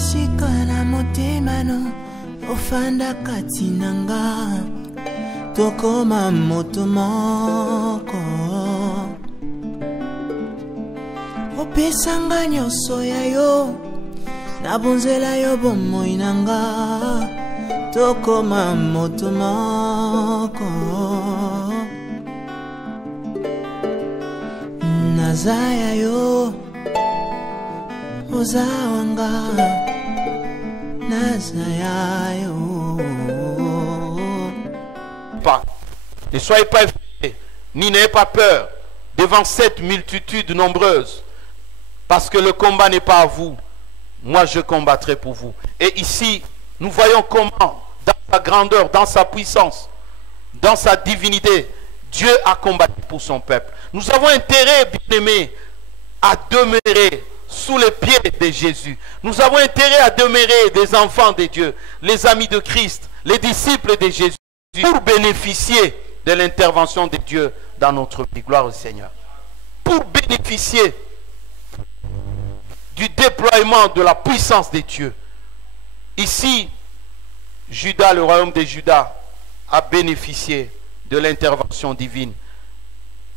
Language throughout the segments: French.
esika na motema no ofanda kati nanga tokoma moto moko opesanga nyonso ya yo nabonzela yo bomoi nanga tokoma moto moko nazaya yo ozawanga nazaya yo. Pas. Ne soyez pas effrayés, ni n'ayez pas peur devant cette multitude nombreuse, parce que le combat n'est pas à vous, moi je combattrai pour vous. Et ici, nous voyons comment, dans sa grandeur, dans sa puissance, dans sa divinité, Dieu a combattu pour son peuple. Nous avons intérêt, bien-aimés, à demeurer sous les pieds de Jésus. Nous avons intérêt à demeurer des enfants de Dieu, les amis de Christ, les disciples de Jésus, pour bénéficier de l'intervention de Dieu dans notre vie. Gloire au Seigneur. Pour bénéficier du déploiement de la puissance de Dieu. Ici, Juda, le royaume de Juda, a bénéficié de l'intervention divine.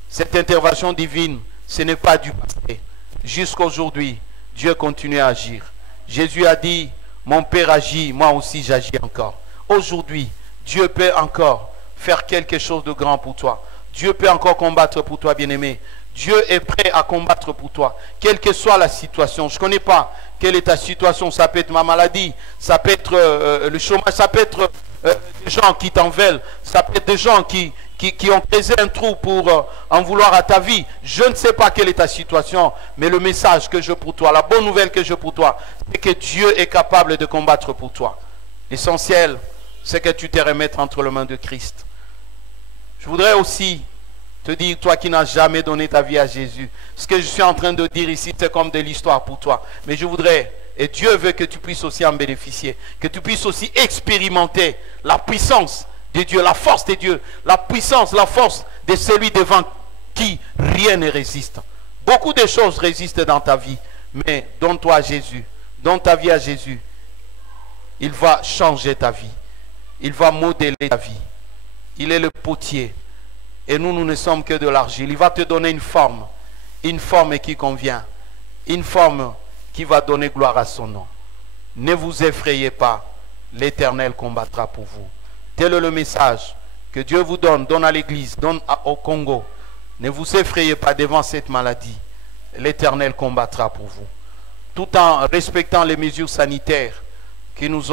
Cette intervention divine, ce n'est pas du passé. Jusqu'à aujourd'hui, Dieu continue à agir. Jésus a dit, mon Père agit, moi aussi j'agis encore. Aujourd'hui, Dieu peut encore faire quelque chose de grand pour toi. Dieu peut encore combattre pour toi, bien-aimé. Dieu est prêt à combattre pour toi, quelle que soit la situation. Je ne connais pas quelle est ta situation. Ça peut être ma maladie, ça peut être le chômage, ça peut être des gens qui t'en veulent, ça peut être des gens qui ont creusé un trou pour en vouloir à ta vie. Je ne sais pas quelle est ta situation, mais le message que je pour toi, la bonne nouvelle que je pour toi, c'est que Dieu est capable de combattre pour toi. L'essentiel, c'est que tu te remettes entre les mains de Christ. Je voudrais aussi te dire, toi qui n'as jamais donné ta vie à Jésus, ce que je suis en train de dire ici, c'est comme de l'histoire pour toi. Mais je voudrais, et Dieu veut que tu puisses aussi en bénéficier, que tu puisses aussi expérimenter la puissance de Dieu, la force de Dieu, la puissance, la force de celui devant qui rien ne résiste. Beaucoup de choses résistent dans ta vie, mais donne-toi à Jésus, donne ta vie à Jésus. Il va changer ta vie, il va modeler ta vie. Il est le potier. Et nous, nous ne sommes que de l'argile. Il va te donner une forme qui convient. Une forme qui va donner gloire à son nom. Ne vous effrayez pas. L'Éternel combattra pour vous. Tel est le message que Dieu vous donne. Donne à l'Église, donne au Congo. Ne vous effrayez pas devant cette maladie. L'Éternel combattra pour vous. Tout en respectant les mesures sanitaires qui nous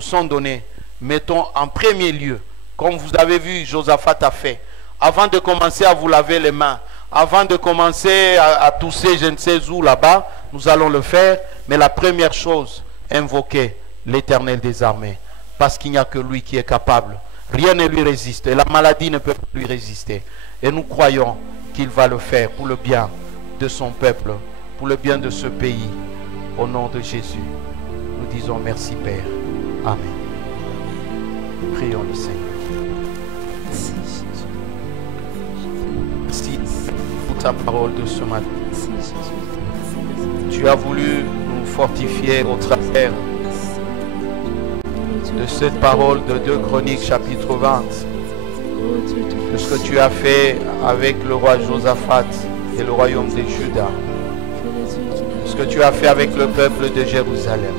sont données, mettons en premier lieu, comme vous avez vu, Josaphat a fait. Avant de commencer à vous laver les mains, avant de commencer à tousser je ne sais où là-bas, nous allons le faire. Mais la première chose, invoquer l'Éternel des armées. Parce qu'il n'y a que lui qui est capable. Rien ne lui résiste. Et la maladie ne peut pas lui résister. Et nous croyons qu'il va le faire pour le bien de son peuple, pour le bien de ce pays. Au nom de Jésus, nous disons merci Père. Amen. Prions le Seigneur. Merci pour ta parole de ce matin. Tu as voulu nous fortifier au travers de cette parole de 2 Chroniques chapitre 20. De ce que tu as fait avec le roi Josaphat et le royaume de Juda. De ce que tu as fait avec le peuple de Jérusalem.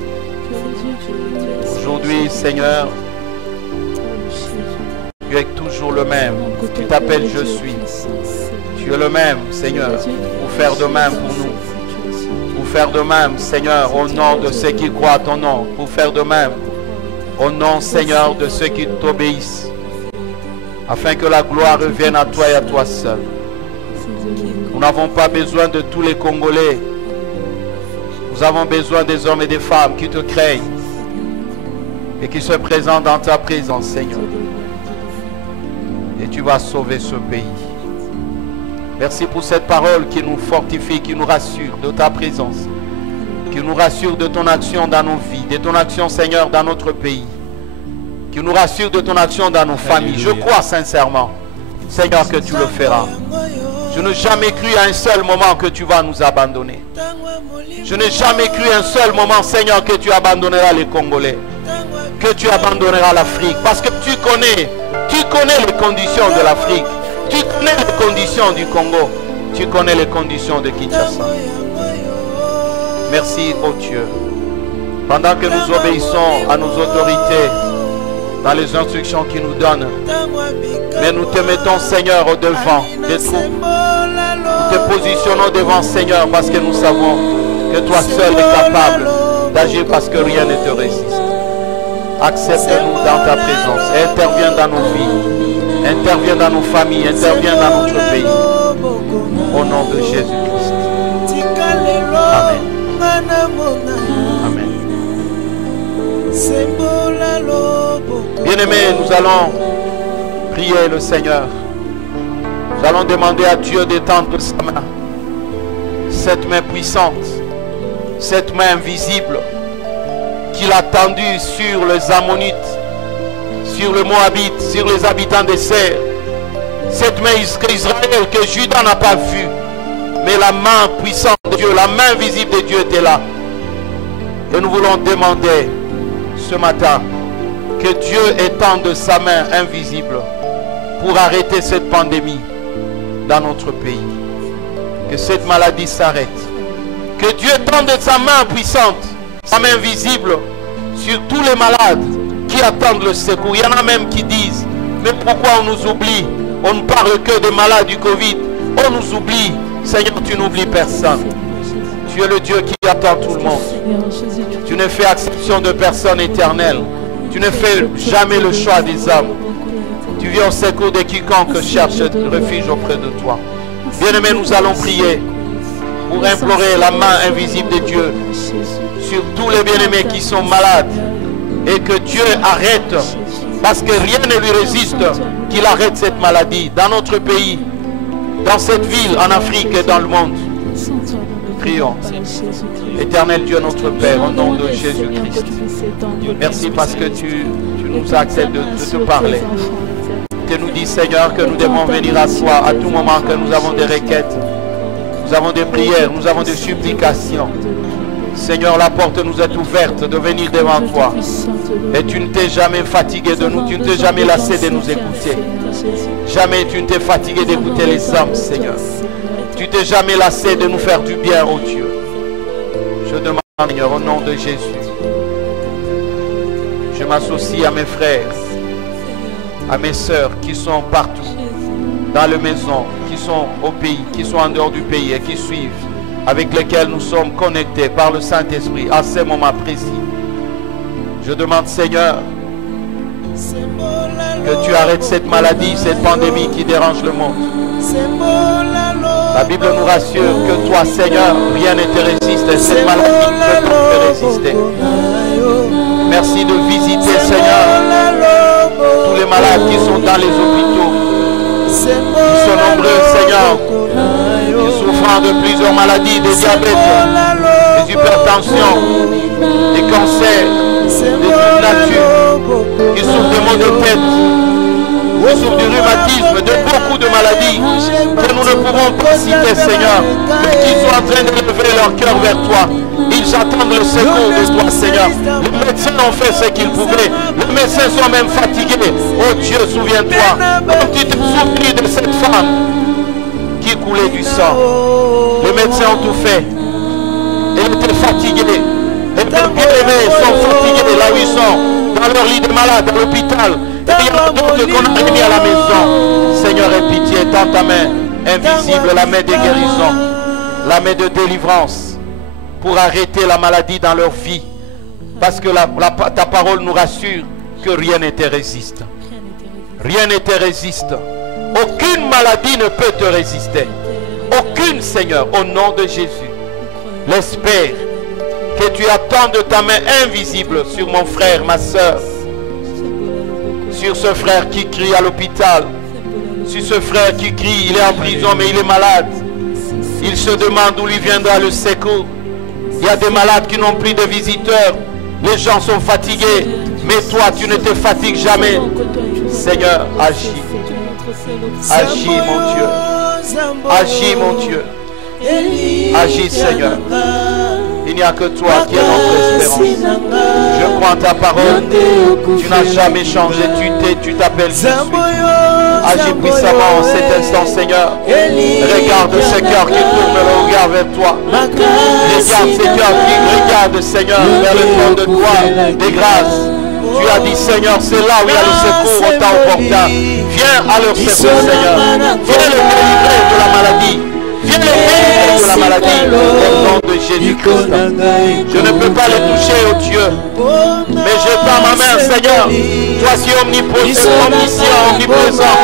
Aujourd'hui, Seigneur, tu es toujours le même. Tu t'appelles Je suis. Tu es le même, Seigneur, pour faire de même pour nous. Pour faire de même, Seigneur, au nom de ceux qui croient à ton nom. Pour faire de même, au nom, Seigneur, de ceux qui t'obéissent. Afin que la gloire revienne à toi et à toi seul. Nous n'avons pas besoin de tous les Congolais. Nous avons besoin des hommes et des femmes qui te craignent et qui se présentent dans ta présence, Seigneur. Et tu vas sauver ce pays. Merci pour cette parole qui nous fortifie, qui nous rassure de ta présence, qui nous rassure de ton action dans nos vies, de ton action, Seigneur, dans notre pays, qui nous rassure de ton action dans nos familles. Je crois sincèrement, Seigneur, que tu le feras. Je n'ai jamais cru à un seul moment que tu vas nous abandonner. Je n'ai jamais cru un seul moment, Seigneur, que tu abandonneras les Congolais, que tu abandonneras l'Afrique. Parce que tu connais les conditions de l'Afrique. Tu connais les conditions du Congo. Tu connais les conditions de Kinshasa. Merci, ô Dieu. Pendant que nous obéissons à nos autorités dans les instructions qu'ils nous donnent, mais nous te mettons, Seigneur, au devant des troupes. Nous te positionnons devant, Seigneur, parce que nous savons que toi seul es capable d'agir parce que rien ne te résiste. Accepte-nous dans ta présence et interviens dans nos vies, interviens dans nos familles, interviens dans notre pays. Au nom de Jésus-Christ. Amen. Amen. Bien-aimés, nous allons prier le Seigneur. Nous allons demander à Dieu d'étendre sa main, cette main puissante, cette main invisible qu'il a tendue sur les Ammonites, sur les Moabites, sur les habitants des serres. Cette main qu'Israël, que Judas n'a pas vue, mais la main puissante de Dieu, la main visible de Dieu était là. Et nous voulons demander ce matin que Dieu étende sa main invisible pour arrêter cette pandémie dans notre pays. Que cette maladie s'arrête. Que Dieu étende sa main puissante, sa main visible sur tous les malades qui attendent le secours. Il y en a même qui disent, mais pourquoi on nous oublie? On ne parle que des malades du Covid. On nous oublie. Seigneur, tu n'oublies personne. Tu es le Dieu qui attend tout le monde. Tu ne fais exception de personne éternelle. Tu ne fais jamais le choix des hommes. Tu viens au secours de quiconque cherche refuge auprès de toi. Bien-aimés, nous allons prier pour implorer la main invisible de Dieu sur tous les bien-aimés qui sont malades. Et que Dieu arrête, parce que rien ne lui résiste, qu'il arrête cette maladie dans notre pays, dans cette ville, en Afrique et dans le monde. Prions. Éternel Dieu notre Père, au nom de Jésus-Christ. Merci parce que tu nous acceptes de te parler. Tu nous dis, Seigneur, que nous devons venir à toi à tout moment, que nous avons des requêtes, nous avons des prières, nous avons des supplications. Seigneur, la porte nous est ouverte de venir devant toi. Et tu ne t'es jamais fatigué de nous, tu ne t'es jamais lassé de nous écouter. Jamais tu ne t'es fatigué d'écouter les hommes, Seigneur. Tu t'es jamais lassé de nous faire du bien, ô Dieu. Je demande, Seigneur, au nom de Jésus. Je m'associe à mes frères, à mes sœurs qui sont partout, dans les maisons, qui sont au pays, qui sont en dehors du pays et qui suivent, avec lesquels nous sommes connectés par le Saint-Esprit à ces moments précis. Je demande, Seigneur, que tu arrêtes cette maladie, cette pandémie qui dérange le monde. La Bible nous rassure que toi, Seigneur, rien ne te résiste et cette maladie ne peut te résister. Merci de visiter, Seigneur, tous les malades qui sont dans les hôpitaux, qui sont nombreux, Seigneur, qui souffrent de plusieurs maladies, des diabètes, des hypertensions, des cancers, de toute nature, qui souffrent de maux de tête, qui souffrent du rhumatisme, de beaucoup de maladies que nous ne pouvons pas citer, Seigneur, mais qui sont en train de lever leur cœur vers toi. Ils attendent le secours de toi, Seigneur. Les médecins ont fait ce qu'ils pouvaient. Les médecins sont même fatigués. Oh Dieu, souviens-toi, comme tu t'es souvenu de cette femme qui coulait du sang. Les médecins ont tout fait. Elle était fatiguée. Les bien-aimés sont fatigués là où ils sont, dans leur lit de malade, à l'hôpital. Et il y a d'autres qu'on a remis à la maison. Seigneur, aie pitié, tends ta main invisible, la main de guérison, la main de délivrance, pour arrêter la maladie dans leur vie. Parce que ta parole nous rassure que rien ne te résiste. Rien ne te résiste. Aucune maladie ne peut te résister. Aucune, Seigneur, au nom de Jésus. L'espère que tu attendes ta main invisible sur mon frère, ma soeur, sur ce frère qui crie à l'hôpital, sur ce frère qui crie, il est en prison mais il est malade. Il se demande d'où lui viendra le secours. Il y a des malades qui n'ont plus de visiteurs. Les gens sont fatigués, mais toi tu ne te fatigues jamais. Seigneur, agis. Agis, mon Dieu. Agis, mon Dieu. Agis, Seigneur. Il n'y a que toi qui es notre espérance. Je crois en ta parole. Tu n'as jamais changé. Tu t'appelles Jésus. Agis puissamment en cet instant, Seigneur. Regarde ces cœurs qui tournent le regard vers toi. Regarde ces cœurs qui regardent, Seigneur, vers le trône de gloire des grâces. Tu as dit, Seigneur, c'est là où il y a le secours au temps opportun. Viens à leur secours, Seigneur. Viens les délivrer de la maladie. Viens les délivrer de la maladie. Au nom de Jésus-Christ. Je ne peux pas les toucher, oh Dieu. Mais je tends ma main, Seigneur. Toi qui es omnipotent, omniscient, omniprésent.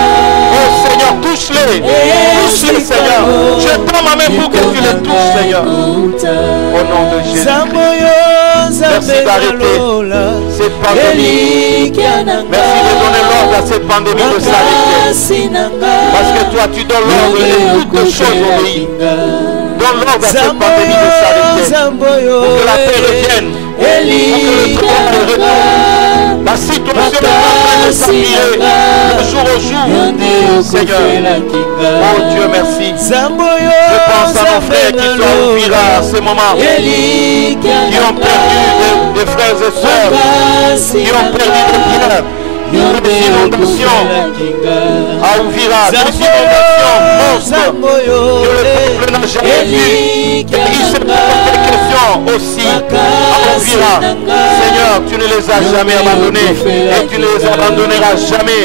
Oh Seigneur, touche-les. Touche-les, Seigneur. Je tends ma main pour que tu les touches, Seigneur. Au nom de Jésus-Christ. Merci d'arrêter cette pandémie. Merci de donner l'ordre à cette pandémie de s'arrêter. Parce que toi, tu donnes l'ordre et toutes choses obéissent. Donne l'ordre à cette pandémie de s'arrêter. Pour que la paix revienne. Pour que le trône retourne. La situation est en train de s'améliorer de jour au jour. Seigneur, oh Dieu, merci. Je pense à nos frères qui sont au Vira à ce moment, qui ont perdu des frères et sœurs, qui ont perdu des biens. Des inondations à Ouvira, des inondations monstres que le peuple n'a jamais vues. Il se pose des questions aussi à Ouvira. Seigneur, tu ne les as jamais abandonnés et tu ne les abandonneras jamais,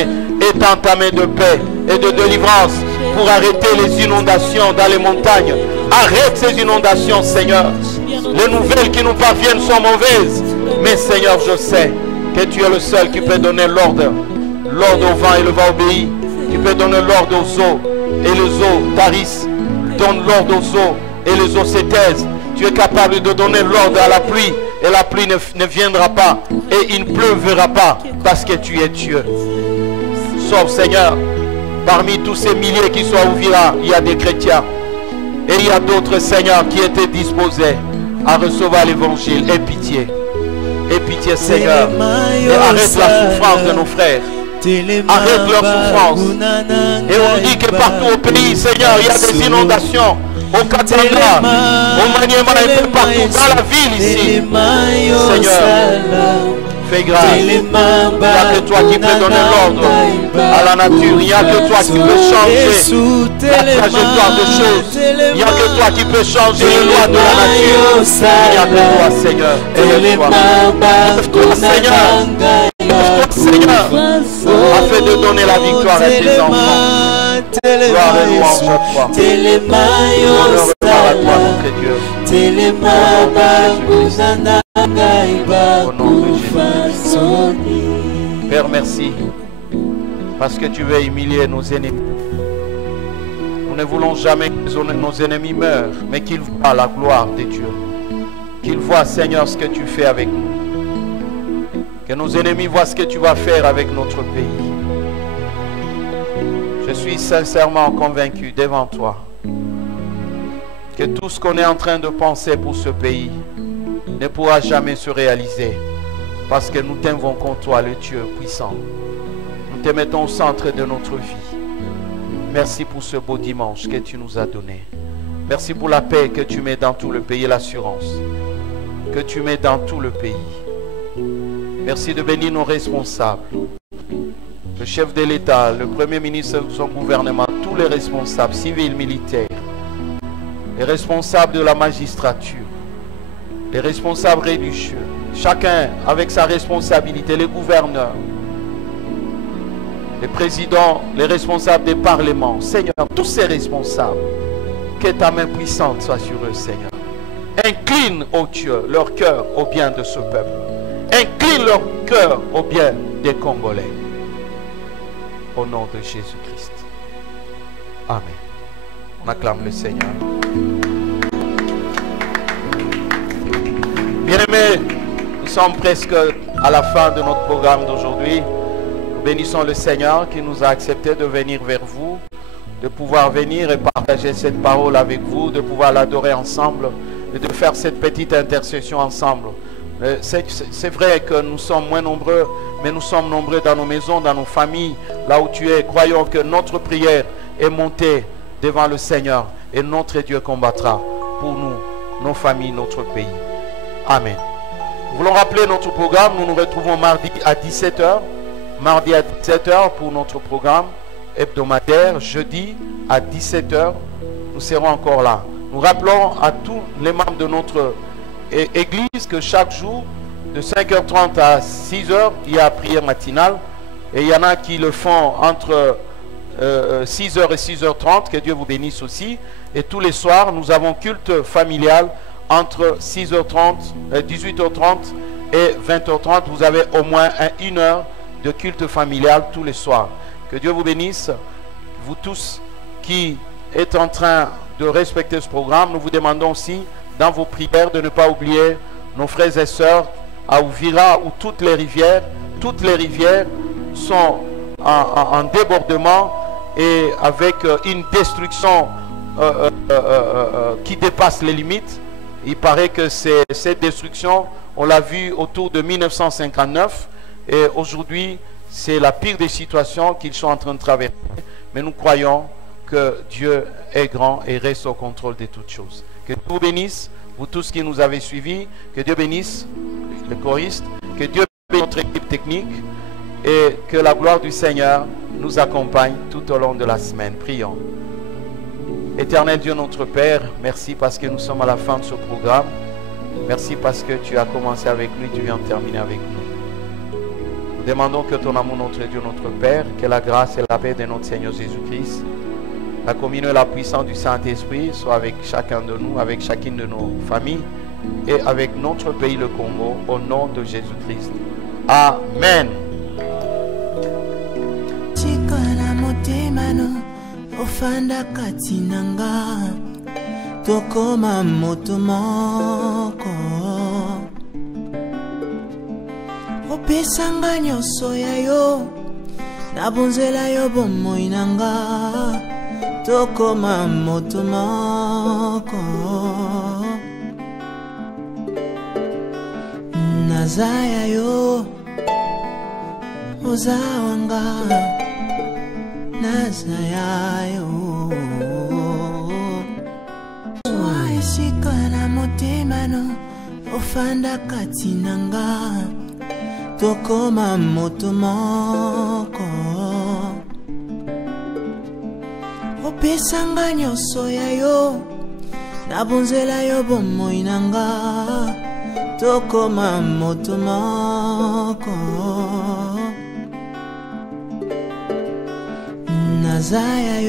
étant ta main de paix et de délivrance pour arrêter les inondations dans les montagnes. Arrête ces inondations, Seigneur. Les nouvelles qui nous parviennent sont mauvaises, mais Seigneur, je sais que tu es le seul qui peut donner l'ordre. L'ordre au vent et le vent obéit. Tu peux donner l'ordre aux eaux et les eaux tarissent. Donne l'ordre aux eaux et les eaux se taisent. Tu es capable de donner l'ordre à la pluie et la pluie ne viendra pas et il ne pleuvra pas parce que tu es Dieu. Sauf Seigneur, parmi tous ces milliers qui sont à Ouvira, il y a des chrétiens et il y a d'autres Seigneur qui étaient disposés à recevoir l'évangile. Aie pitié. Aie pitié, Seigneur, et arrête la souffrance de nos frères. Arrête leur souffrance. Et on dit que partout au pays, Seigneur, il y a des inondations. Au Katanga, au Maniema, et peu partout, dans la ville ici. Seigneur, fais grâce. Il n'y a que toi qui peux donner l'ordre à la nature. Il n'y a que toi qui peux changer la trajectoire de choses. Il n'y a que toi qui peux changer les lois de la nature. Il n'y a que toi, Seigneur. Élève-toi. Élève-toi, Seigneur. Élève-toi, Seigneur. Afin de donner la victoire à tes enfants. Gloire et louange à toi. Honneur à toi, notre Dieu. Au nom de Jésus. Père, merci. Parce que tu veux humilier nos ennemis. Nous ne voulons jamais que nos ennemis meurent, mais qu'ils voient la gloire de Dieu. Qu'ils voient, Seigneur, ce que tu fais avec nous. Que nos ennemis voient ce que tu vas faire avec notre pays. Je suis sincèrement convaincu devant toi que tout ce qu'on est en train de penser pour ce pays ne pourra jamais se réaliser parce que nous t'invoquons toi, le Dieu puissant. Nous te mettons au centre de notre vie. Merci pour ce beau dimanche que tu nous as donné. Merci pour la paix que tu mets dans tout le pays et l'assurance que tu mets dans tout le pays. Merci de bénir nos responsables. Le chef de l'État, le Premier ministre de son gouvernement, tous les responsables civils, militaires, les responsables de la magistrature, les responsables religieux, chacun avec sa responsabilité, les gouverneurs, les présidents, les responsables des parlements. Seigneur, tous ces responsables, que ta main puissante soit sur eux, Seigneur. Incline, ô Dieu, leur cœur au bien de ce peuple. Incline leur cœur au bien des Congolais. Au nom de Jésus-Christ. Amen. On acclame le Seigneur. Bien-aimés, nous sommes presque à la fin de notre programme d'aujourd'hui. Nous bénissons le Seigneur qui nous a accepté de venir vers vous, de pouvoir venir et partager cette parole avec vous, de pouvoir l'adorer ensemble et de faire cette petite intercession ensemble. C'est vrai que nous sommes moins nombreux, mais nous sommes nombreux dans nos maisons, dans nos familles, là où tu es. Croyons que notre prière est montée devant le Seigneur et notre Dieu combattra pour nous, nos familles, notre pays. Amen. Nous voulons rappeler notre programme. Nous nous retrouvons mardi à 17h. Mardi à 17h pour notre programme hebdomadaire. Jeudi à 17h, nous serons encore là. Nous rappelons à tous les membres de notre église que chaque jour, de 5h30 à 6h, il y a prière matinale. Et il y en a qui le font entre 6h et 6h30. Que Dieu vous bénisse aussi. Et tous les soirs, nous avons culte familial entre 6h30, 18h30 et 20h30. Vous avez au moins une heure de culte familial tous les soirs. Que Dieu vous bénisse. Vous tous qui êtes en train de respecter ce programme, nous vous demandons aussi dans vos prières de ne pas oublier nos frères et sœurs à Ouvira, où toutes les rivières sont en débordement et avec une destruction qui dépasse les limites. Il paraît que cette destruction, on l'a vu autour de 1959 et aujourd'hui c'est la pire des situations qu'ils sont en train de traverser. Mais nous croyons que Dieu est grand et reste au contrôle de toutes choses. Que Dieu vous bénisse, vous tous qui nous avez suivis, que Dieu bénisse les choristes, que Dieu bénisse notre équipe technique et que la gloire du Seigneur nous accompagne tout au long de la semaine. Prions. Éternel Dieu notre Père, merci parce que nous sommes à la fin de ce programme. Merci parce que tu as commencé avec nous et tu viens terminer avec nous. Nous demandons que ton amour, notre Dieu, notre Père, que la grâce et la paix de notre Seigneur Jésus-Christ, la communion et la puissance du Saint-Esprit soient avec chacun de nous, avec chacune de nos familles et avec notre pays, le Congo, au nom de Jésus-Christ. Amen. Ofanda katinanga tokoma moto moko opesanga nyonso ya yo nabonzela yo bomoi nanga tokoma moto moko nazaya yo ozawanga Nazayayo Waishika na motema no Ofanda katinanga Tokoma moto moko Opesanga nyonso ya yo Nabonzela yo bomoi nanga Tokoma moto moko Nazaya yo